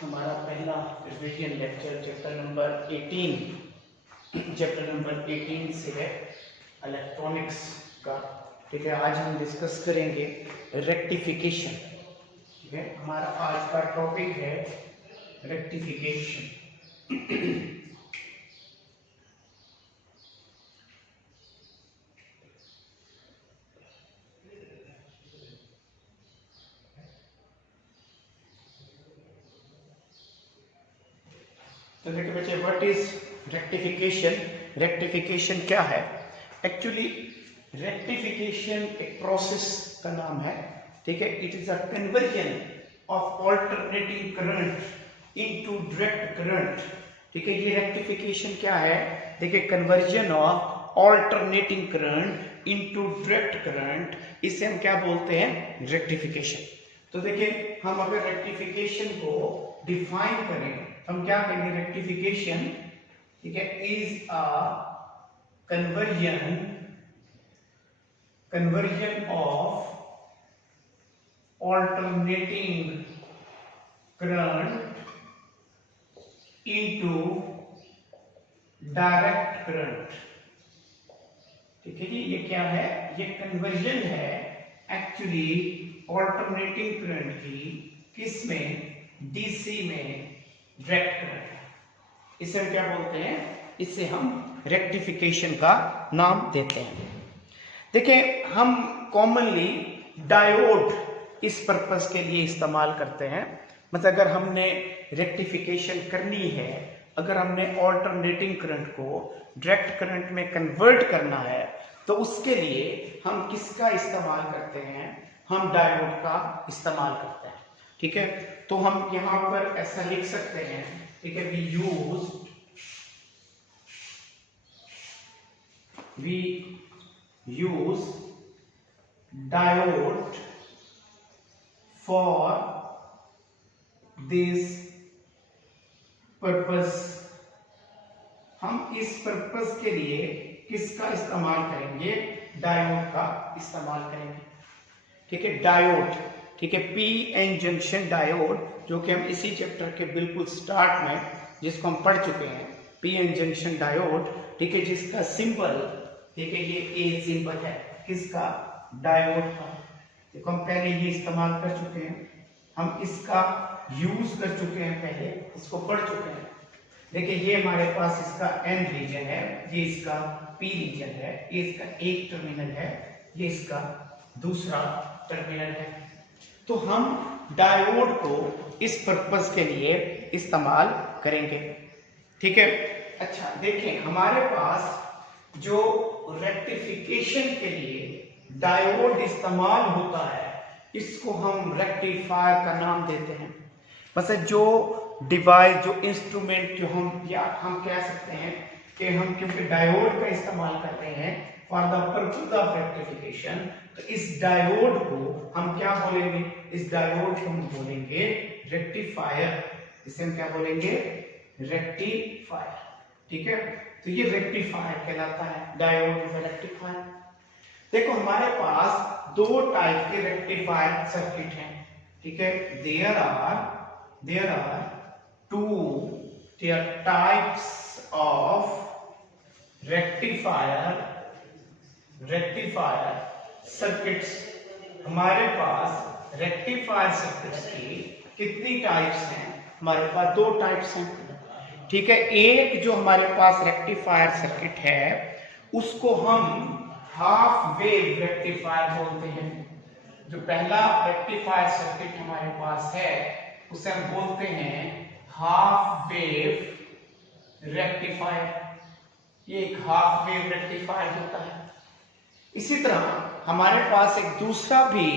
हमारा पहला revision lecture chapter number 18 से है इलेक्ट्रॉनिक्स का। ठीक है, आज हम डिस्कस करेंगे रेक्टिफिकेशन। ठीक है, हमारा आज का टॉपिक है रेक्टिफिकेशन। तो देखिए बच्चे, व्हाट इज रेक्टिफिकेशन? रेक्टिफिकेशन क्या है? एक्चुअली रेक्टिफिकेशन एक प्रोसेस का नाम है। ठीक है, it is a conversion of alternating current into direct current. ठीक है, ये रेक्टिफिकेशन क्या है? देखिए, conversion of alternating current into direct current, इसे हम क्या बोलते हैं? रेक्टिफिकेशन। तो देखिए, हम अगर रेक्टिफिकेशन को डिफाइन करें, हम क्या कहेंगे? रेक्टिफिकेशन, ठीक है, is a conversion of alternating current into direct current. ठीक है जी, ये क्या है? ये कन्वर्जन है एक्चुअली ऑल्टरनेटिंग करंट की, किसमें? डीसी में डायरेक्ट करंट। इसे हम क्या बोलते हैं? इसे हम रेक्टिफिकेशन का नाम देते हैं। देखिए, हम कॉमनली डायोड इस पर्पस के लिए इस्तेमाल करते हैं। मतलब अगर हमने रेक्टिफिकेशन करनी है, अगर हमने ऑल्टरनेटिंग करंट को डायरेक्ट करंट में कन्वर्ट करना है, तो उसके लिए हम किसका इस्तेमाल करते हैं? हम डायोड का इस्तेमाल करते हैं। ठीक है, तो हम यहां पर ऐसा लिख सकते हैं, ठीक है, we use diode for this purpose. हम इस पर्पस के लिए किसका इस्तेमाल करेंगे? डायोड का इस्तेमाल करेंगे। ठीक है, डायोड, ठीक है, पी एन जंक्शन डायोड, जो कि हम इसी चैप्टर के बिल्कुल स्टार्ट में जिसको हम पढ़ चुके हैं, पी एन जंक्शन डायोड। ठीक है, जिसका सिंबल, ठीक है, ये ए सिंबल है, किसका? डायोड का। देखो, हम पहले ये इस्तेमाल कर चुके हैं, हम इसका यूज कर चुके हैं, पहले इसको पढ़ चुके हैं। देखिए, ये हमारे पास इसका एन रीजन है, ये इसका पी रीजन है, ये इसका एक टर्मिनल है, ये इसका दूसरा टर्मिनल है। तो हम डायोड को इस पर्पस के लिए इस्तेमाल करेंगे। ठीक है, अच्छा देखिए, हमारे पास जो रेक्टिफिकेशन के लिए डायोड इस्तेमाल होता है, इसको हम रेक्टिफायर का नाम देते हैं। मतलब जो डिवाइस, जो इंस्ट्रूमेंट, जो हम कह सकते हैं कि हम क्योंकि डायोड का इस्तेमाल कर रहे हैं for the purpose of rectification, तो इस डायोड को हम क्या बोलेंगे? इस डायोड को हम बोलेंगे रेक्टिफायर। इसे हम क्या बोलेंगे? रेक्टिफायर। ठीक है, तो ये रेक्टिफायर कहलाता है, डायोड इज अ रेक्टिफायर। देखो, हमारे पास दो टाइप के रेक्टिफायर सर्किट हैं। ठीक है, there are two types of rectifier circuits. हमारे पास रेक्टिफायर सर्किट्स की कितनी टाइप्स हैं? हमारे पास दो टाइप्स हैं। ठीक है, एक जो हमारे पास रेक्टिफायर सर्किट है, उसको हम हाफ वेव रेक्टिफायर बोलते हैं। जो पहला रेक्टिफायर सर्किट हमारे पास है, उसे हम बोलते हैं हाफ वेव रेक्टिफायर। ये एक हाफ वेव रेक्टिफायर होता है। इसी तरह हमारे पास एक दूसरा भी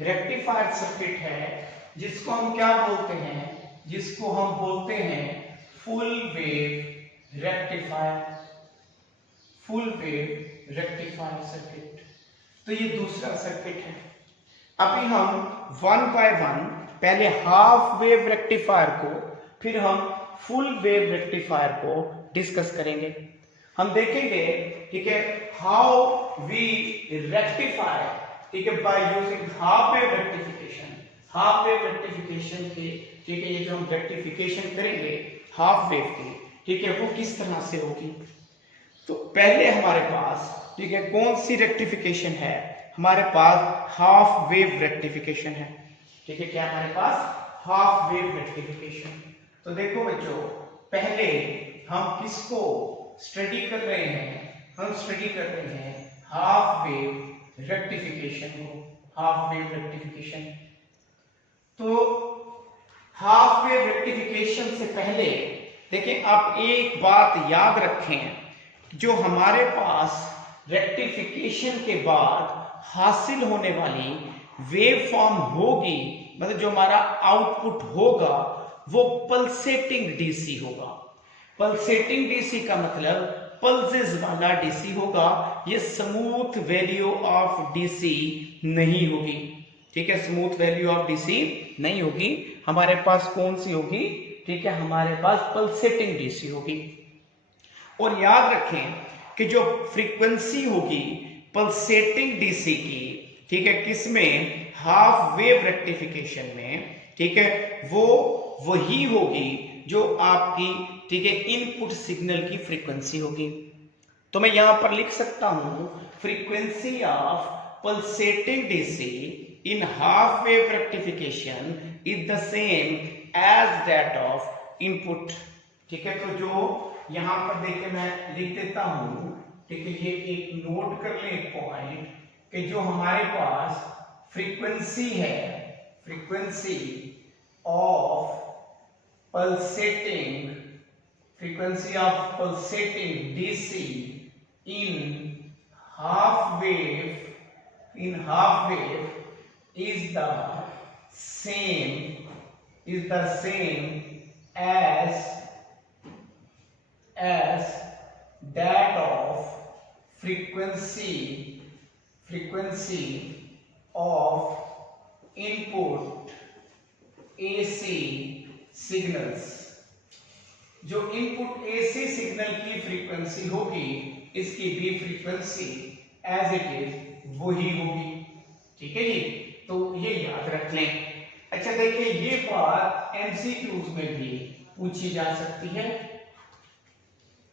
रेक्टिफायर सर्किट है, जिसको हम क्या बोलते हैं? जिसको हम बोलते हैं full wave rectifier. Full wave rectifier circuit. तो ये दूसरा सर्किट है। अभी हम वन बाय वन, पहले हाफ वेव रेक्टिफायर को, फिर हम फुल वेव रेक्टिफायर को डिस्कस करेंगे। हम देखेंगे, ठीक है, हाउ वी रेक्टिफाई, ठीक है, by using half wave rectification. Half wave rectification के ठीक है, ये जो हम रेक्टिफिकेशन करेंगे हाफ वेव की, ठीक है, वो किस तरह से होगी। तो पहले हमारे पास, ठीक है, कौन सी रेक्टिफिकेशन है, हमारे पास हाफ वेव रेक्टिफिकेशन है, ठीक है, क्या हमारे पास हाफ वेव रेक्टिफिकेशन। तो देखो बच्चों, पहले हम किसको स्टडी कर रहे हैं, हम स्टडी कर रहे हैं हाफ वेव रेक्टिफिकेशन को, हाफ वेव रेक्टिफिकेशन। तो हाफ वेव रेक्टिफिकेशन से पहले देखिए, आप एक बात याद रखें, जो हमारे पास रेक्टिफिकेशन के बाद हासिल होने वाली वेव फॉर्म होगी, मतलब जो हमारा आउटपुट होगा वो पल्सेटिंग डीसी होगा। पल्सेटिंग डीसी का मतलब पल्सेस वाला डीसी होगा, ये स्मूथ वैल्यू ऑफ डीसी नहीं होगी, ठीक है, स्मूथ वैल्यू ऑफ डीसी नहीं होगी। हमारे पास कौन सी होगी, ठीक है, हमारे पास पल्सेटिंग डीसी होगी। और याद रखें कि जो फ्रीक्वेंसी होगी पल्सेटिंग डीसी की, ठीक है, किसमें, हाफ वेव रेक्टिफिकेशन में, ठीक है, वो वही होगी जो आपकी, ठीक है, इनपुट सिग्नल की फ्रीक्वेंसी होगी। तो मैं यहां पर लिख सकता हूं frequency of pulsating DC in half wave rectification is the same as that of input, ठीक है। तो जो यहां पर देखिए मैं लिख देता हूं, ठीक है, ये एक नोट कर ले एक पॉइंट, कि जो हमारे पास फ्रीक्वेंसी है, frequency of pulsating, frequency of pulsating DC in half wave, is the same as that of frequency of input AC signals. जो इनपुट एसी सिग्नल की फ्रीक्वेंसी होगी, इसकी भी फ्रीक्वेंसी एज इट इज वही होगी, ठीक है जी। तो ये याद रख लें। अच्छा देखिए, ये बात एमसीक्यूज में भी पूछी जा सकती है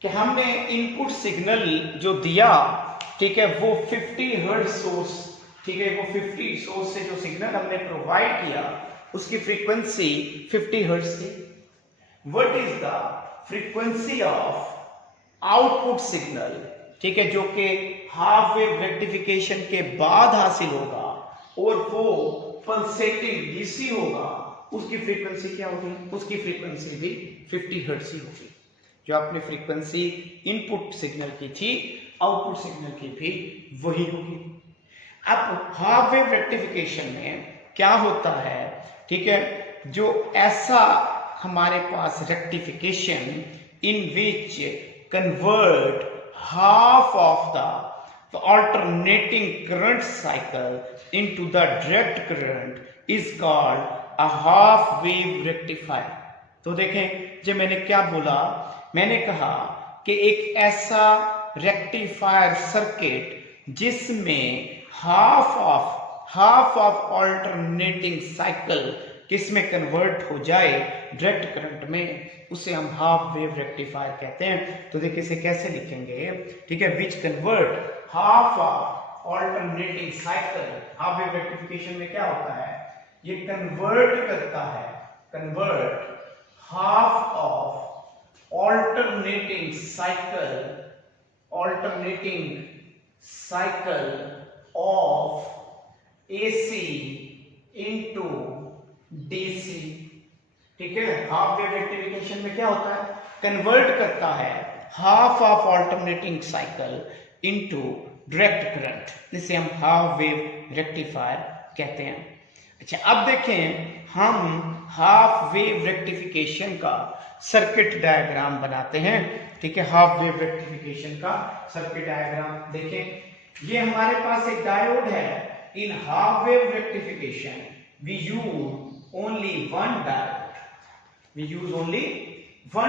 कि हमने इनपुट सिग्नल जो दिया, ठीक है, वो 50 हर्ट्ज सोर्स, ठीक है, वो 50 सोर्स से जो सिग्नल हमने प्रोवाइड किया उसकी फ्रीक्वेंसी 50 हर्ट्ज थी। What is the frequency of output signal, ठीक है, जो कि हाफ वेव रेक्टिफिकेशन के बाद हासिल होगा और वो पल्सेटिंग डीसी होगा, उसकी फ्रीक्वेंसी क्या होगी, उसकी फ्रीक्वेंसी भी 50 हर्ट्ज ही होगी। जो आपने फ्रीक्वेंसी इनपुट सिग्नल की थी, आउटपुट सिग्नल की भी वही होगी। अब हाफ वेव रेक्टिफिकेशन में क्या होता है, ठीक है, जो ऐसा हमारे पास rectification in which convert half of the alternating current cycle into the direct current is called a half wave rectifier। तो देखें, जब मैंने क्या बोला, मैंने कहा कि एक ऐसा रेक्टिफायर सर्किट जिसमें हाफ ऑफ ऑल्टरनेटिंग साइकिल किसमें कन्वर्ट हो जाए, डायरेक्ट करंट में, उसे हम हाफ वेव रेक्टिफायर कहते हैं। तो देखिए इसे कैसे लिखेंगे, ठीक है, विच convert half of alternating cycle. Half wave rectification में क्या होता है, ये कन्वर्ट करता है, convert half of alternating cycle of AC into DC, ठीक है। हाफ वेव रेक्टिफिकेशन में क्या होता है, कन्वर्ट करता है half of alternating cycle into direct current, जिसे हम हाफ वेव रेक्टिफायर कहते हैं। अच्छा अब देखें, हम हाफ वेव रेक्टिफिकेशन का सर्किट डायग्राम बनाते हैं, ठीक है। हाफ वेव रेक्टिफिकेशन का सर्किट डायग्राम देखें, ये हमारे पास एक डायोड है। In half wave rectification we use only one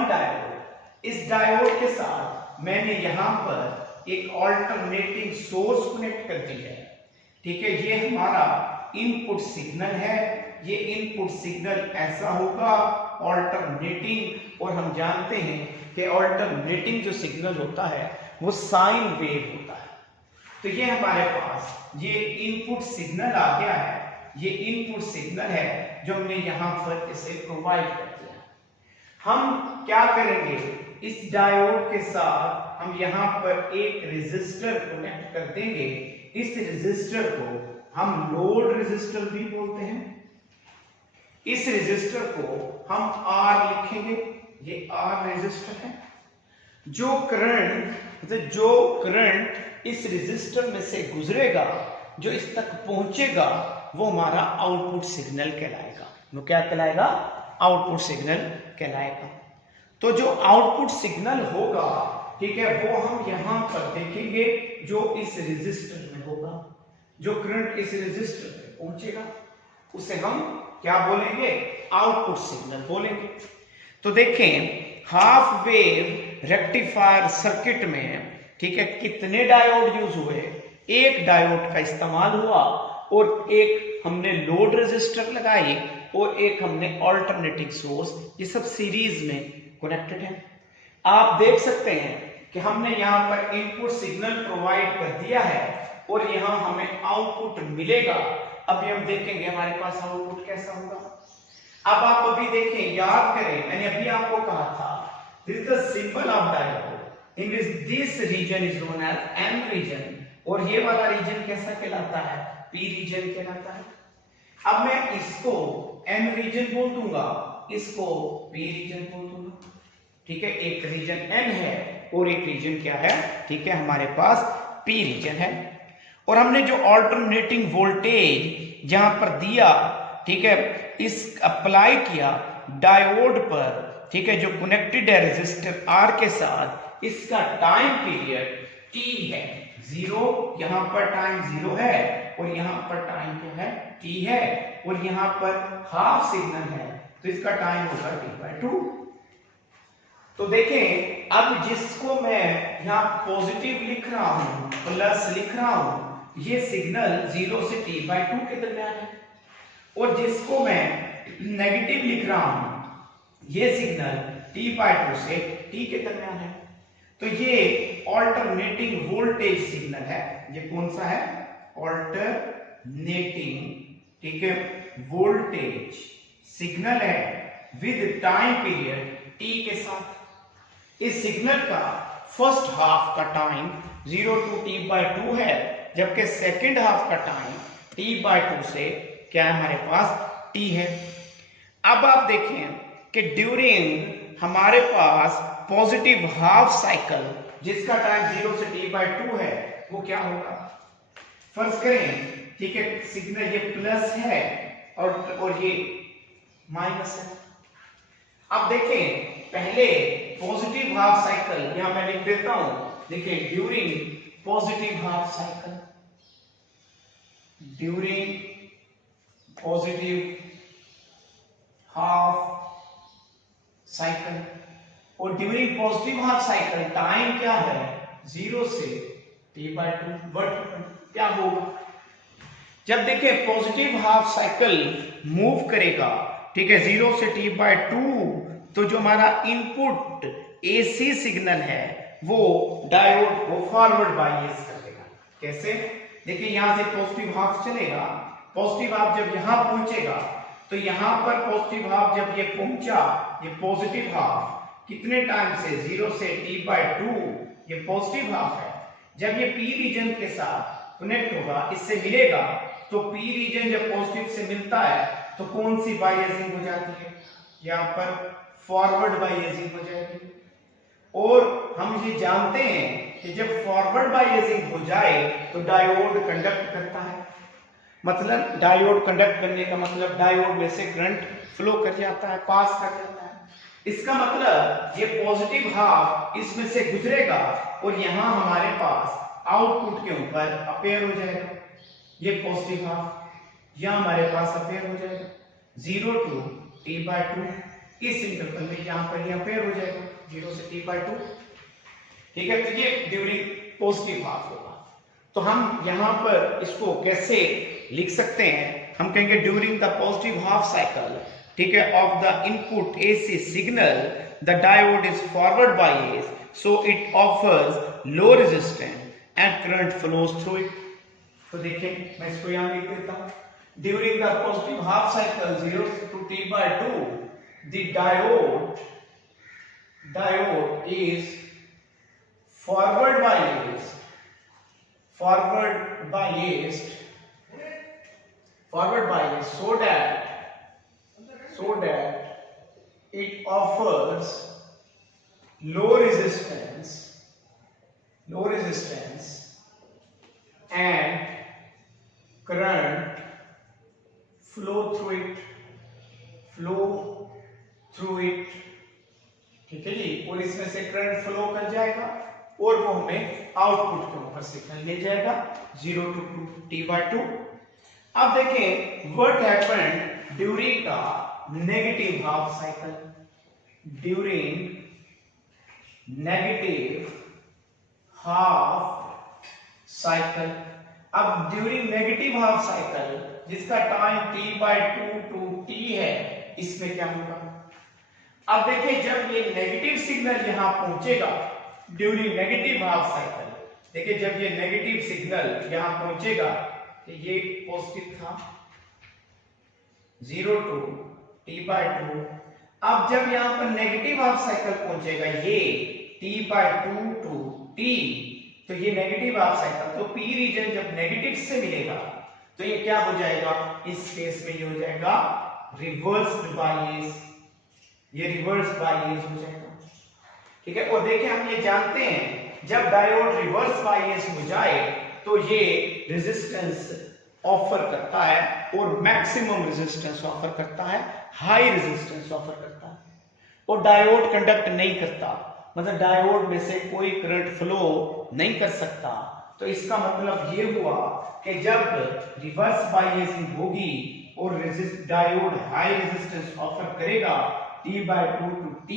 diode. इस डायोड के साथ मैंने यहां पर एक ऑल्टरनेटिंग सोर्स कनेक्ट कर दी है, ठीक है। ये हमारा इनपुट सिग्नल है ये इनपुट सिग्नल ऐसा होगा ऑल्टरनेटिंग, और हम जानते हैं कि ऑल्टरनेटिंग जो सिग्नल होता है वो साइन वेव होता है। तो ये हमारे पास ये इनपुट सिग्नल आ गया है, ये इनपुट सिग्नल है जो हमने यहां पर इसे प्रोवाइड कर दिया। हम क्या करेंगे, इस डायोड के साथ हम यहां पर एक रेजिस्टर कनेक्ट कर देंगे। इस रेजिस्टर को हम लोड रेजिस्टर भी बोलते हैं। इस रेजिस्टर को हम R लिखेंगे, ये R रेजिस्टर है। जो करंट इस रेजिस्टर में से गुजरेगा, जो इस तक पहुंचेगा, वो हमारा आउटपुट सिग्नल कहलाएगा। वो क्या कहलाएगा? आउटपुट सिग्नल कहलाएगा। तो जो आउटपुट सिग्नल होगा, ठीक है, वो हम यहां पर देखेंगे जो इस रेजिस्टर में होगा। जो करंट इस रेजिस्टर में पहुंचेगा उसे हम क्या बोलेंगे? आउटपुट सिग्नल बोलेंगे। तो देखें, हाफ वेव रेक्टिफायर सर्किट में, ठीक है, कितने डायोड यूज हुए? एक डायोड का इस्तेमाल हुआ, और एक हमने लोड रेजिस्टर लगाई, और एक हमने ऑल्टरनेटिंग सोर्स। ये सब सीरीज में कनेक्टेड है। आप देख सकते हैं कि हमने यहां पर इनपुट सिग्नल प्रोवाइड कर दिया है, और यहां हमें आउटपुट मिलेगा। अभी हम देखेंगे हमारे पास आउटपुट कैसा होगा। अब आप अभी देखें, याद करें, मैंने अभी आपको कहा था this is the symbol of diode in which this region is known as N region, और ये वाला रीजन कैसा कहलाता है? पी रीजन कहलाता है। अब मैं इसको एन रीजन बोल दूंगा, इसको पी रीजन बोल दूंगा, ठीक है। एक रीजन एन है और एक रीजन क्या है? ठीक है, हमारे पास पी रीजन है। और हमने जो ऑल्टरनेटिंग वोल्टेज जहां पर दिया, ठीक है, इस अप्लाई किया डायोड पर, ठीक है, जो कनेक्टेड है रेजिस्टर आर के साथ, इसका टाइम पीरियड टी है 0, यहां पर टाइम 0 है, और यहां पर टाइम क्या है? टी है, और यहां पर हाफ सिग्नल है, तो इसका टाइम होगा t/2। तो देखें, अब जिसको मैं यहां पॉजिटिव लिख रहा हूं, प्लस लिख रहा हूं, ये सिग्नल 0 से t/2 के दरमियान है, और जिसको मैं नेगेटिव लिख रहा हूं, ये सिग्नल t/2 से t के दरमियान है। तो ये ऑल्टरनेटिंग वोल्टेज सिग्नल है। ये कौन सा है? ऑल्टरनेटिंग, ठीक है, वोल्टेज सिग्नल है विद टाइम पीरियड t के साथ। इस सिग्नल का फर्स्ट हाफ का टाइम 0 to t/2 है, जबकि सेकंड हाफ का टाइम t/2 से क्या है? हमारे पास t है। अब आप देखें कि ड्यूरिंग हमारे पास पॉजिटिव हाफ साइकिल, जिसका टाइम 0 से t/2 है, वो क्या होगा? फर्ज करें, ठीक है, सिग्नल ये प्लस है और ये माइनस है। अब देखें, पहले पॉजिटिव हाफ साइकिल यहां मैं लिख देता हूं। देखिए, during positive half cycle, during positive half cycle, और during positive half cycle time क्या है? 0 से t/2। बट क्या होगा जब देखिए पॉजिटिव हाफ साइकिल मूव करेगा, ठीक है, 0 से t/2, तो जो हमारा इनपुट एसी सिग्नल है वो डायोड को फॉरवर्ड बायस कर देगा। कैसे? देखिए, यहां से पॉजिटिव हाफ चलेगा, पॉजिटिव हाफ जब यहां पहुंचेगा, तो यहां पर पॉजिटिव हाफ जब ये पहुंचा, ये पॉजिटिव हाफ कितने टाइम से? 0 से t/2, ये पॉजिटिव हाफ है। जब ये पी रीजन के साथ कनेक्ट होगा, इससे मिलेगा, तो पी रीजन जब पॉजिटिव से मिलता है तो कौन सी बायसिंग हो जाती है? यहां पर फॉरवर्ड बायसिंग हो जाएगी। और हम ये जानते हैं कि जब फॉरवर्ड बायसिंग हो जाए तो डायोड कंडक्ट करता है। मतलब डायोड कंडक्ट करने का मतलब डायोड में से करंट फ्लो कर जाता है, पास कर जाता है। इसका मतलब ये पॉजिटिव हाफ इसमें से गुजरेगा, और यहां हमारे पास आउटपुट के ऊपर अपेयर हो जाएगा। ये पॉजिटिव हाफ यहां हमारे पास अपेयर हो जाएगा 0 to t/2। इस इंटरवल में यहां पर ये अपेयर हो जाएगा 0 से t/2, ठीक है। तो ये ड्यूरिंग पॉजिटिव हाफ होगा। तो हम यहां पर इसको कैसे लिख सकते हैं? हम कहेंगे during the positive half cycle, ठीक है, of the input AC signal the diode is forward bias, so it offers low resistance and current flows through it. तो देखें, मैं इसको यहां लिख देता हूं, during the positive half cycle 0 to T/2 the diode is forward biased so that it offers low resistance and current flow through it, ठीक है जी, और इसमें से करंट फ्लो कर जाएगा और वो हमें आउटपुट के ऊपर सिग्नल ले जाएगा 0 to T/2। अब देखें what happened during the negative half cycle, अब ड्यूरिंग नेगेटिव हाफ साइकिल जिसका टाइम T/2 to T है, इसमें क्या होगा? अब देखिए, जब ये नेगेटिव सिग्नल यहां पहुंचेगा ड्यूरिंग नेगेटिव हाफ साइकिल, देखिए जब ये नेगेटिव सिग्नल यहां पहुंचेगा तो ये पॉजिटिव था 0 to T/2। अब जब यहां पर नेगेटिव हाफ साइकिल पहुंचेगा ये T/2 to T, तो ये नेगेटिव हाफ साइकिल, तो P रीजन जब नेगेटिव से मिलेगा तो ये क्या हो जाएगा? इस केस में ये हो जाएगा रिवर्स्ड बायस, ये रिवर्स बायस हो जाएगा, ठीक है। और देखिए, हम ये जानते हैं जब डायोड रिवर्स बायस हो जाए तो ये रेजिस्टेंस ऑफर करता है और मैक्सिमम रेजिस्टेंस ऑफर करता है, हाई रेजिस्टेंस ऑफर करता है, और डायोड कंडक्ट नहीं करता, मतलब डायोड में से कोई करंट फ्लो नहीं कर सकता। तो इसका मतलब ये हुआ कि जब रिवर्स बायसिंग होगी और डायोड हाई रेजिस्टेंस ऑफर करेगा T/2 to T,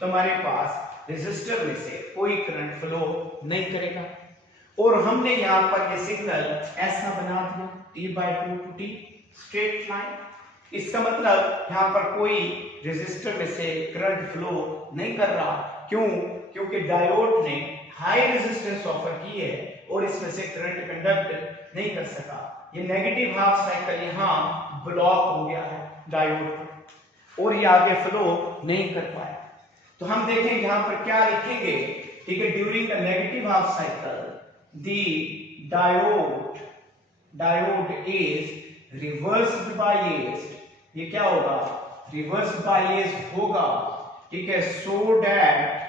तो हमारे पास रेजिस्टर में से कोई करंट फ्लो नहीं करेगा। और हमने यहां पर ये सिग्नल ऐसा बना दिया T/2 to T straight line, इसका मतलब यहां पर कोई रेजिस्टर में से करंट फ्लो नहीं कर रहा। क्यों? क्योंकि डायोड ने हाई रेजिस्टेंस ऑफर की है और इसमें से करंट कंडक्ट नहीं कर सका। ये नेगेटिव हाफ साइकिल यहां ब्लॉक हो गया है डायोड पर और ये आगे फ्लो नहीं कर पाया। तो हम देखेंगे यहां पर क्या लिखेंगे, ठीक है, during the negative half cycle the diode is reversed biased, ये क्या होगा? रिवर्स बायस होगा, ठीक है, so that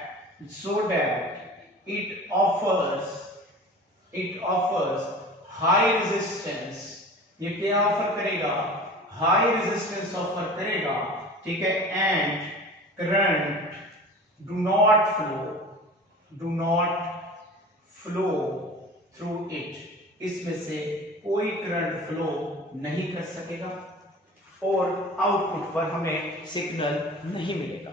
it offers high resistance, ये क्या ऑफर करेगा? हाई रेजिस्टेंस ऑफर करेगा, ठीक है, and current do not flow through it, इसमें से कोई करंट फ्लो नहीं कर सकेगा और आउटपुट पर हमें सिग्नल नहीं मिलेगा।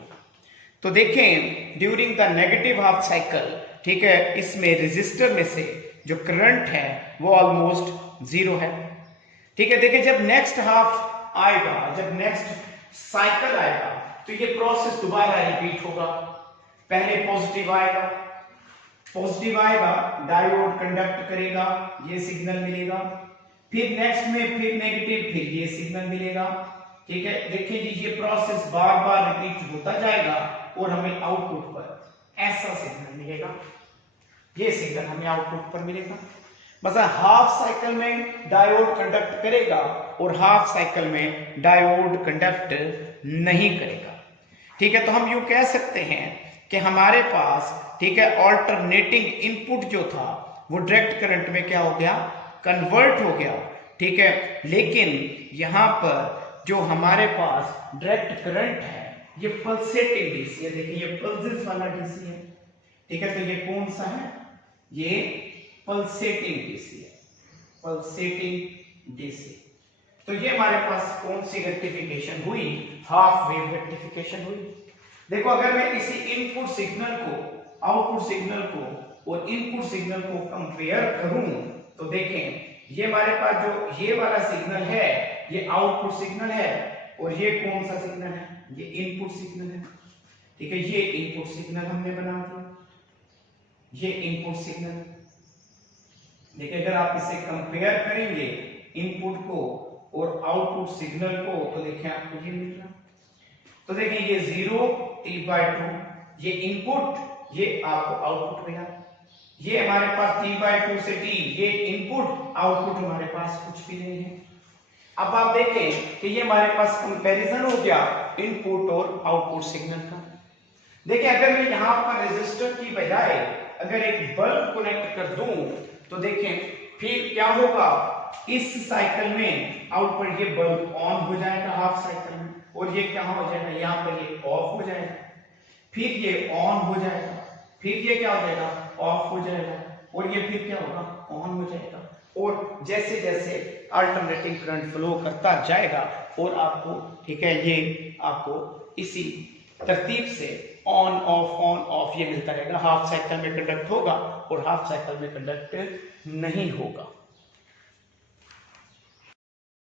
तो देखें during the negative half cycle, ठीक है, इसमें रेजिस्टर में से जो करंट है वो ऑलमोस्ट 0 है, ठीक है। देखिए जब नेक्स्ट हाफ आएगा, जब नेक्स्ट साइकिल आएगा तो ये प्रोसेस दोबारा रिपीट होगा। पहले पॉजिटिव आएगा, डायोड कंडक्ट करेगा, ये सिग्नल मिलेगा, फिर नेक्स्ट में फिर नेगेटिव, फिर ये सिग्नल मिलेगा, ठीक है। देखिए जी ये प्रोसेस बार बार रिपीट होता जाएगा और हमें आउटपुट पर ऐसा सिग्नल मिलेगा, ये सिग्नल हमें आउटपुट पर मिलेगा। मतलब हाफ साइकिल में डायोड कंडक्ट करेगा और हाफ साइकिल में डायोड कंडक्ट नहीं करेगा, ठीक है। तो हम यूं कह सकते हैं कि हमारे पास, ठीक है, ऑल्टरनेटिंग इनपुट जो था वो डायरेक्ट करंट में क्या हो गया? कन्वर्ट हो गया, ठीक है। लेकिन यहां पर जो हमारे पास डायरेक्ट करंट है ये पल्सेटिंग डीसी है, देखिए ये पल्सेस वाला डीसी है, ठीक है। तो ये कौन सा है? ये पल्सेटिंग डीसी है, पल्सेटिंग डीसी। तो ये हमारे पास कौन सी रेक्टिफिकेशन हुई? हाफ वेव रेक्टिफिकेशन हुई। देखो अगर मैं इसी इनपुट सिग्नल को, आउटपुट सिग्नल को और इनपुट सिग्नल को कंपेयर करूं तो देखें ये हमारे पास जो ये वाला सिग्नल है ये आउटपुट सिग्नल है और ये कौन सा सिग्नल है, ये इनपुट सिग्नल है। ठीक है, ये इनपुट सिग्नल हमने बना दिया, ये इनपुट सिग्नल। देखिए अगर आप इसे कंपेयर करेंगे इनपुट को और आउटपुट सिग्नल को तो देखिए आपको ये मिल रहा। तो देखिए ये 0t/2 ये इनपुट, ये आपको आउटपुट मिला। ये हमारे पास t/2 से t ये इनपुट, आउटपुट हमारे पास कुछ भी नहीं है। अब आप देखें कि ये हमारे पास कंपैरिजन हो गया इनपुट और आउटपुट सिग्नल का। देखिए अगर मैं यहां पर रेजिस्टर की बजाय अगर एक बल्ब कनेक्ट कर दूं तो देखें फिर क्या होगा, इस साइकिल में आउटपुट ये बल्ब ऑन हो जाएगा हाफ साइकिल में, और ये क्या हो जाएगा, यहाँ पर ये ऑफ हो जाएगा, फिर ये ऑन हो जाएगा, फिर ये क्या हो जाएगा, ऑफ हो जाएगा, और ये फिर क्या होगा, ऑन हो जाएगा। और जैसे जैसे अल्टरनेटिंग करंट फ्लो करता जाएगा और आपको, ठीक है, ये आपको इसी तरतीब से ऑन ऑफ ये मिलता रहेगा। हाफ साइकिल में कंडक्ट होगा और हाफ साइकिल में कंडक्ट नहीं होगा।